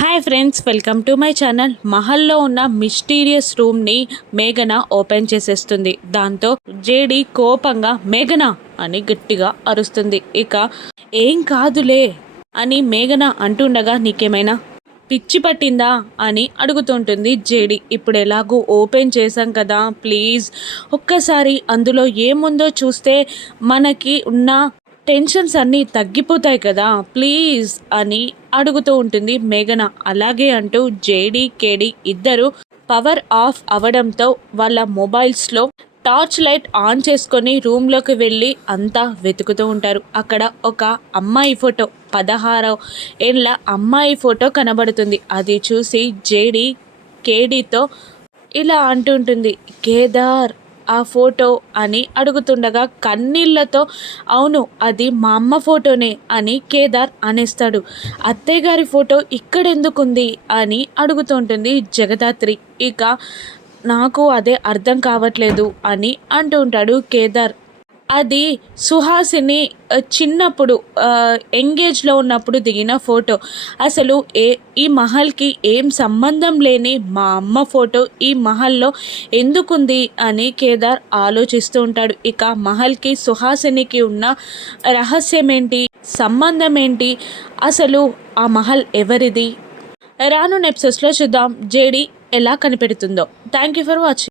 Hi friends, welcome to my channel. మహల్లో ఉన్న mysterious రూమ్ని మేఘన ఓపెన్ చేసేస్తుంది. దాంతో జేడి కోపంగా మేఘన అని గట్టిగా అరుస్తుంది. ఇక ఏం కాదులే అని మేఘన అంటుండగా నీకేమైనా పిచ్చి పట్టిందా అని అడుగుతుంటుంది జేడి. ఇప్పుడు ఎలాగూ ఓపెన్ చేశాం కదా, ప్లీజ్ ఒక్కసారి అందులో ఏముందో చూస్తే మనకి ఉన్న టెన్షన్స్ అన్నీ తగ్గిపోతాయి కదా, ప్లీజ్ అని అడుగుతూ ఉంటుంది మేఘన. అలాగే అంటూ జేడీ కేడీ ఇద్దరు పవర్ ఆఫ్ అవడంతో వాళ్ళ మొబైల్స్లో టార్చ్ లైట్ ఆన్ చేసుకొని రూమ్లోకి వెళ్ళి అంతా వెతుకుతూ ఉంటారు. అక్కడ ఒక అమ్మాయి ఫోటో, 16 ఏళ్ళ అమ్మాయి ఫోటో కనబడుతుంది. అది చూసి జేడీ కేడీతో ఇలా అంటుంటుంది, కేదార్ ఆ ఫోటో అని అడుగుతుండగా కన్నీళ్లతో అవును అది మా అమ్మ ఫోటోనే అని కేదార్ అనేస్తాడు. అత్తయ్య గారి ఫోటో ఇక్కడెందుకుంది అని అడుగుతుంటుంది జగదాత్రి. ఇక నాకు అదే అర్థం కావట్లేదు అని అంటూ ఉంటాడు కేదార్. అది సుహాసిని చిన్నప్పుడు ఎంగేజ్లో ఉన్నప్పుడు దిగిన ఫోటో. అసలు ఈ మహల్కి ఏం సంబంధం లేని మా అమ్మ ఫోటో ఈ మహల్లో ఎందుకుంది అని కేదార్ ఆలోచిస్తూ ఉంటాడు. ఇక మహల్కి సుహాసినికి ఉన్న రహస్యం ఏంటి, సంబంధం ఏంటి, అసలు ఆ మహల్ ఎవరిది? రాను ఎపిసోడ్స్లో చూద్దాం జేడి ఎలా కనిపెడుతుందో. Thank you for watching.